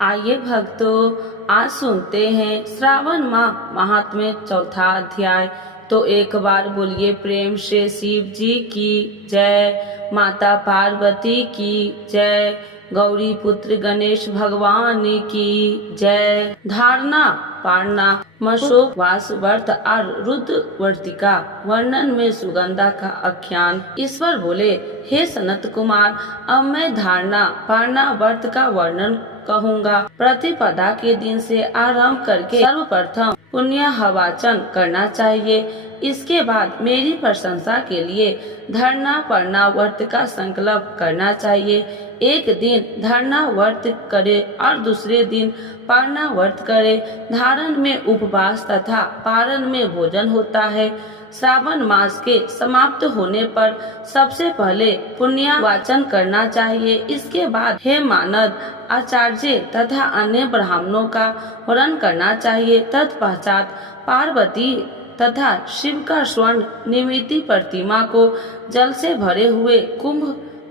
आइए भक्तों, आज सुनते हैं श्रावण माह महात्म्य चौथा अध्याय। तो एक बार बोलिए प्रेम से शिव जी की जय, माता पार्वती की जय, गौरी पुत्र गणेश भगवान की जय। धारणा पारना मशोक वास व्रत और रुद्र वर्तिका वर्णन में सुगंधा का आख्यान। ईश्वर बोले, हे सनत कुमार, अब मैं धारणा पारना व्रत का वर्णन कहूँगा। प्रतिपदा के दिन से आरंभ करके सर्वप्रथम पुण्य हवाचन करना चाहिए। इसके बाद मेरी प्रशंसा के लिए धरना पढ़ना व्रत का संकल्प करना चाहिए। एक दिन धरना व्रत करे और दूसरे दिन पारना व्रत करे। धारण में उपवास तथा पारण में भोजन होता है। श्रावण मास के समाप्त होने पर सबसे पहले पुण्य वाचन करना चाहिए। इसके बाद हे मानद आचार्य तथा अन्य ब्राह्मणों का वरण करना चाहिए। तत्पश्चात पार्वती तथा शिव का स्वर्ण निर्मित प्रतिमा को जल से भरे हुए कुंभ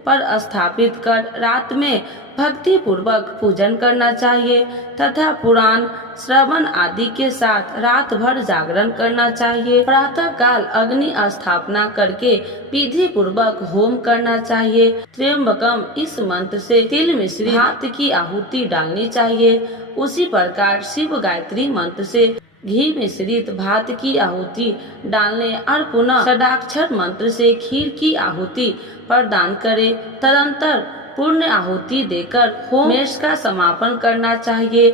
पर स्थापित कर रात में भक्ति पूर्वक पूजन करना चाहिए तथा पुराण श्रवण आदि के साथ रात भर जागरण करना चाहिए। प्रातः काल अग्नि स्थापना करके विधि पूर्वक होम करना चाहिए। त्र्यंबकम इस मंत्र से तिल मिश्रित भात की आहुति डालनी चाहिए। उसी प्रकार शिव गायत्री मंत्र से घी मिश्रित भात की आहुति डालने और पुनः षडाक्षर मंत्र से खीर की आहुति प्रदान करे। तदंतर पूर्ण आहुति देकर होम का समापन करना चाहिए।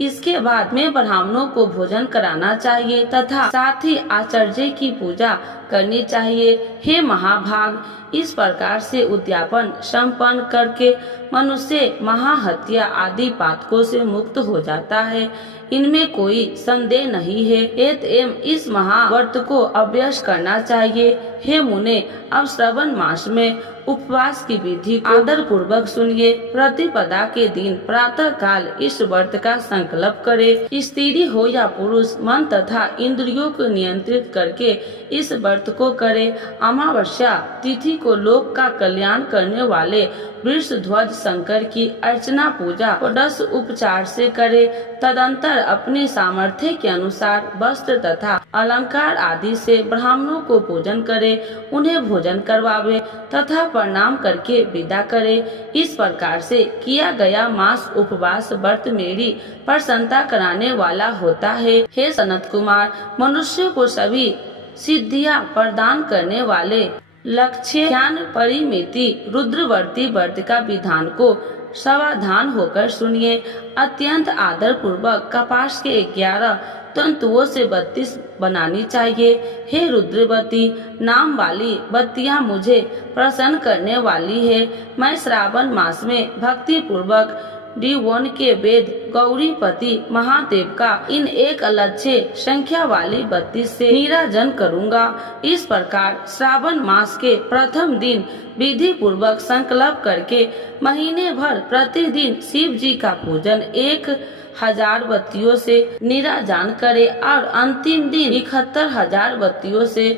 इसके बाद में ब्राह्मणों को भोजन कराना चाहिए तथा साथ ही आचार्य की पूजा करनी चाहिए। हे महाभाग, इस प्रकार से उद्यापन संपन्न करके मनुष्य महाहत्या आदि पातकों से मुक्त हो जाता है। इनमें कोई संदेह नहीं है। एवं इस महाव्रत को अभ्यास करना चाहिए। हे मुने, अब श्रावण मास में उपवास की विधि को आदर पूर्वक सुनिए। प्रतिपदा के दिन प्रातः काल इस व्रत का संकल्प करे। स्त्री हो या पुरुष मन तथा इंद्रियों को नियंत्रित करके इस व्रत को करे। अमावस्या तिथि को लोक का कल्याण करने वाले वृषध्वज शंकर की अर्चना पूजा षोडश उपचार से करे। तदंतर अपनी सामर्थ्य के अनुसार वस्त्र तथा अलंकार आदि से ब्राह्मणों को पूजन करे, उन्हें भोजन करवावे तथा प्रणाम करके विदा करे। इस प्रकार से किया गया मास उपवास व्रत मेरी प्रसन्नता कराने वाला होता है। हे सनत कुमार, मनुष्य को सभी सिद्धियां प्रदान करने वाले लक्ष्य ज्ञान परिमिति रुद्रवर्ती व्रत का विधान को सावधान होकर सुनिए। अत्यंत आदर पूर्वक कपास के 11 तंतुओं से 32 बनानी चाहिए। हे रुद्रवती नाम वाली बत्तियां मुझे प्रसन्न करने वाली है। मैं श्रावण मास में भक्ति पूर्वक D1 के वेद गौरीपति महादेव का इन एक अलक्ष्य संख्या वाली 32 से नीराजन करूंगा। इस प्रकार श्रावण मास के प्रथम दिन विधि पूर्वक संकल्प करके महीने भर प्रतिदिन शिव जी का पूजन 1000 बत्तियों से नीराजन करे और अंतिम दिन 71,000 बत्तियों से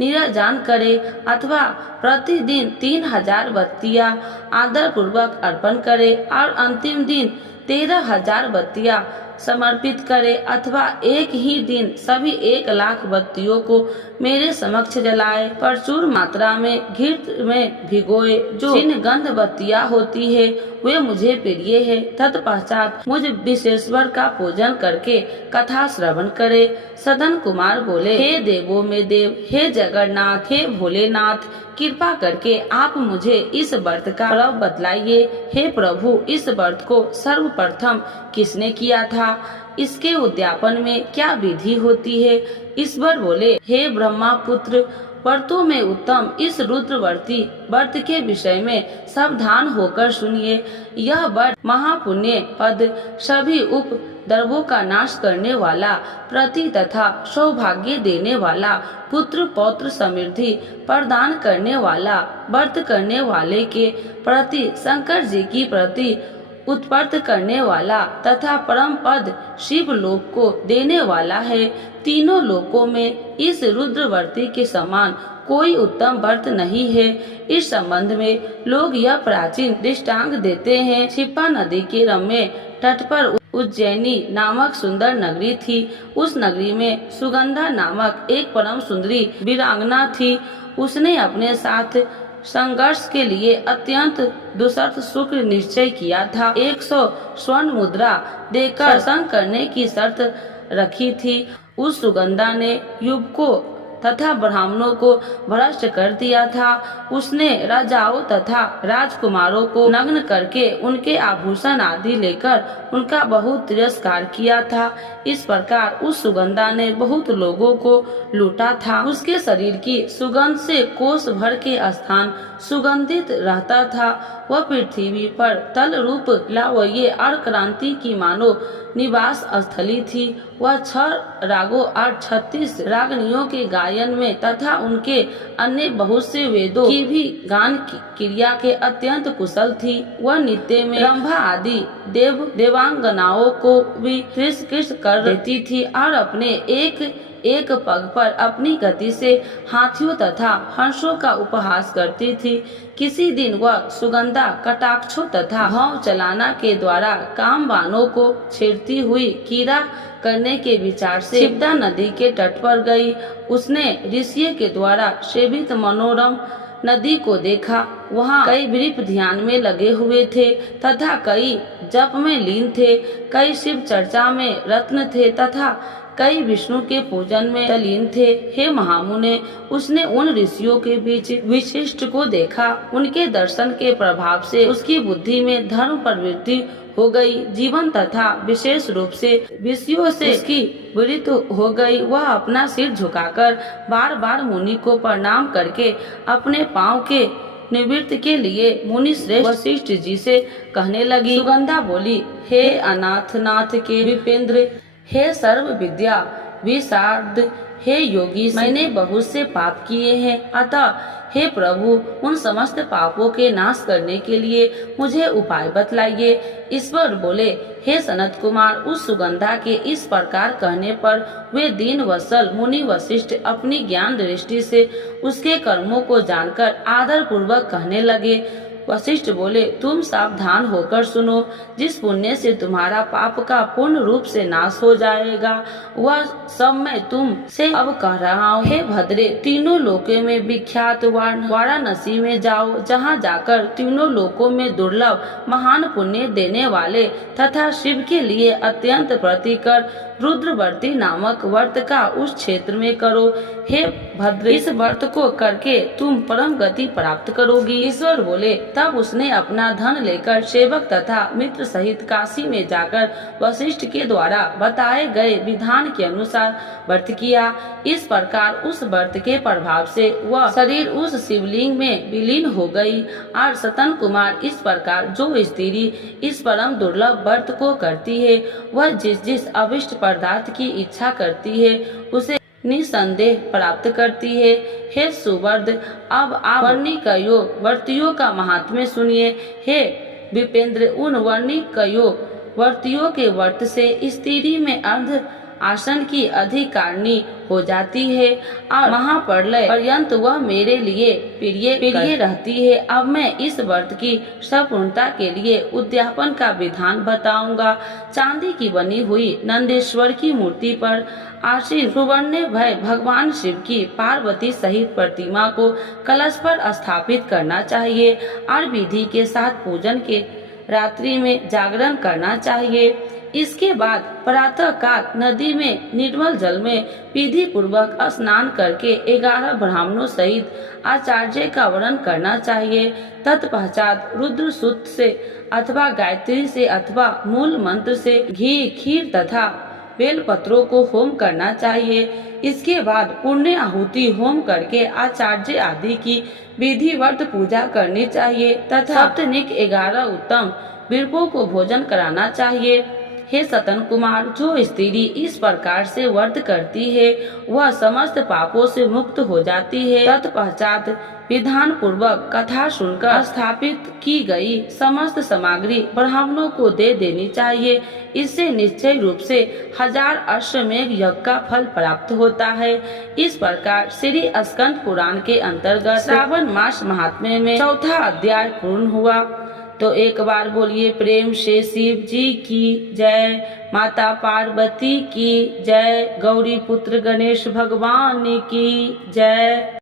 नीराजन करे अथवा प्रतिदिन 3000 बत्तियां आदर पूर्वक अर्पण करे और अंतिम दिन 13,000 बत्तियां समर्पित करे अथवा एक ही दिन सभी 1,00,000 बत्तियों को मेरे समक्ष जलाए। प्रचुर मात्रा में घृत में भिगोए जो जिन गंध बत्तियां होती है वे मुझे प्रिय है। तत्पश्चात मुझ विशेश्वर का पूजन करके कथा श्रवण करे। सदन कुमार बोले, हे देवों में देव, हे जगन्नाथ, हे भोलेनाथ, कृपा करके आप मुझे इस व्रत का पर्व बतलाइए। हे प्रभु, इस व्रत को सर्वप्रथम किसने किया था? इसके उद्यापन में क्या विधि होती है? ईश्वर बोले, हे ब्रह्मा पुत्र, व्रतों में उत्तम इस रुद्रवर्ती व्रत के विषय में सावधान होकर सुनिए। यह व्रत महापुण्य पद, सभी उपद्रवों का नाश करने वाला, प्रति तथा सौभाग्य देने वाला, पुत्र पौत्र समृद्धि प्रदान करने वाला, व्रत करने वाले के प्रति शंकर जी की प्रति उत्पत्त करने वाला तथा परम पद शिव लोक को देने वाला है। तीनों लोकों में इस रुद्रवर्ती के समान कोई उत्तम व्रत नहीं है। इस संबंध में लोग यह प्राचीन दृष्टांत देते हैं। छिप्पा नदी के रम में तट पर उज्जैनी नामक सुंदर नगरी थी। उस नगरी में सुगंधा नामक एक परम सुंदरी वीरांगना थी। उसने अपने साथ संघर्ष के लिए अत्यंत दुस्सह सुख निश्चय किया था। 100 स्वर्ण मुद्रा देकर संग करने की शर्त रखी थी। उस सुगंधा ने युवकों तथा ब्राह्मणों को भ्रष्ट कर दिया था। उसने राजाओं तथा राजकुमारों को नग्न करके उनके आभूषण आदि लेकर उनका बहुत तिरस्कार किया था। इस प्रकार उस सुगंधा ने बहुत लोगों को लूटा था। उसके शरीर की सुगंध से कोस भर के स्थान सुगंधित रहता था। वह पृथ्वी पर तल रूप लावण्य और क्रांति की मानो निवास स्थली थी। वह 6 रागों और 36 रागनियों के गायन में तथा उनके अन्य बहुत से वेदों की भी गान क्रिया के अत्यंत कुशल थी। वह नित्य में रंभा आदि देवांगनाओं को भी कृष्ण कर देती थी और अपने एक पग पर अपनी गति से हाथियों तथा हंसों का उपहास करती थी। किसी दिन वह सुगंधा कटाक्षों तथा भाव चलाना के द्वारा कामवानों को छेड़ती हुई कीड़ा करने के विचार से शिप्रा नदी के तट पर गई। उसने ऋषि के द्वारा सेवित मनोरम नदी को देखा। वहाँ कई वृक्ष ध्यान में लगे हुए थे तथा कई जप में लीन थे। कई शिव चर्चा में रत्न थे तथा कई विष्णु के पूजन में तल्लीन थे। हे महामुने, उसने उन ऋषियों के बीच विशिष्ट को देखा। उनके दर्शन के प्रभाव से उसकी बुद्धि में धर्म प्रवृत्ति हो गई। जीवन तथा विशेष रूप से विषयों से उसकी विरत हो गई। वह अपना सिर झुकाकर बार बार मुनि को प्रणाम करके अपने पाँव के निवृत्ति के लिए मुनि श्रेष्ठ वशिष्ठ जी से कहने लगी। सुगंधा बोली, हे अनाथनाथ के विपेंद्र, हे सर्व विद्या विशारद, हे योगी, मैंने बहुत से पाप किए हैं। अतः हे प्रभु, उन समस्त पापों के नाश करने के लिए मुझे उपाय बतलाइए। ईश्वर बोले, हे सनत कुमार, उस सुगंधा के इस प्रकार कहने पर वे दीन वत्सल मुनि वशिष्ठ अपनी ज्ञान दृष्टि से उसके कर्मों को जानकर आदर पूर्वक कहने लगे। वशिष्ठ बोले, तुम सावधान होकर सुनो। जिस पुण्य से तुम्हारा पाप का पूर्ण रूप से नाश हो जाएगा, वह सब मैं तुम से अब कह रहा हूँ। हे भद्रे, तीनों लोकों में विख्यात वाराणसी में जाओ। जहाँ जाकर तीनों लोकों में दुर्लभ महान पुण्य देने वाले तथा शिव के लिए अत्यंत प्रीतिकर रुद्रवर्ती नामक व्रत का उस क्षेत्र में करो। हे भद्र, इस व्रत को करके तुम परम गति प्राप्त करोगी। ईश्वर बोले, तब उसने अपना धन लेकर सेवक तथा मित्र सहित काशी में जाकर वशिष्ठ के द्वारा बताए गए विधान के अनुसार व्रत किया। इस प्रकार उस व्रत के प्रभाव से वह शरीर उस शिवलिंग में विलीन हो गई। और सतन कुमार, इस प्रकार जो स्त्री इस परम दुर्लभ व्रत को करती है, वह जिस जिस अभिष्ट पदार्थ की इच्छा करती है उसे निसंदेह प्राप्त करती है। हे सुवर्द, अब आप वर्णिकयो व्रतियों का महात्म्य सुनिए। हे विपेंद्र, उन वर्णिकयो व्रतियों के व्रत से स्त्री में अर्ध आसन की अधिकारिणी हो जाती है और महाप्रलय पर्यंत वह मेरे लिए प्रिय रहती है। अब मैं इस व्रत की संपूर्णता के लिए उद्यापन का विधान बताऊंगा। चांदी की बनी हुई नंदेश्वर की मूर्ति पर आसीन सुवर्ण भय भगवान शिव की पार्वती सहित प्रतिमा को कलश पर स्थापित करना चाहिए और विधि के साथ पूजन के रात्रि में जागरण करना चाहिए। इसके बाद प्रातः काल नदी में निर्मल जल में विधि पूर्वक स्नान करके 11 ब्राह्मणों सहित आचार्य का वरण करना चाहिए। तत्पश्चात रुद्र सूक्त से अथवा गायत्री से अथवा मूल मंत्र से घी, खीर तथा बेल पत्रों को होम करना चाहिए। इसके बाद पुण्य आहुति होम करके आचार्य आदि की विधिवत पूजा करनी चाहिए तथा सप्तनिक 11 उत्तम वीरों को भोजन कराना चाहिए। हे सतन कुमार, जो स्त्री इस प्रकार से व्रत करती है वह समस्त पापों से मुक्त हो जाती है। तत्पश्चात विधान पूर्वक कथा सुनकर स्थापित की गई समस्त सामग्री ब्राह्मणों को दे देनी चाहिए। इससे निश्चय रूप से 1000 अश्वमेध यज्ञ का फल प्राप्त होता है। इस प्रकार श्री स्कंद पुराण के अंतर्गत श्रावण मास महात्म्य में चौथा अध्याय पूर्ण हुआ। तो एक बार बोलिए प्रेम से शिव जी की जय, माता पार्वती की जय, गौरी पुत्र गणेश भगवान की जय।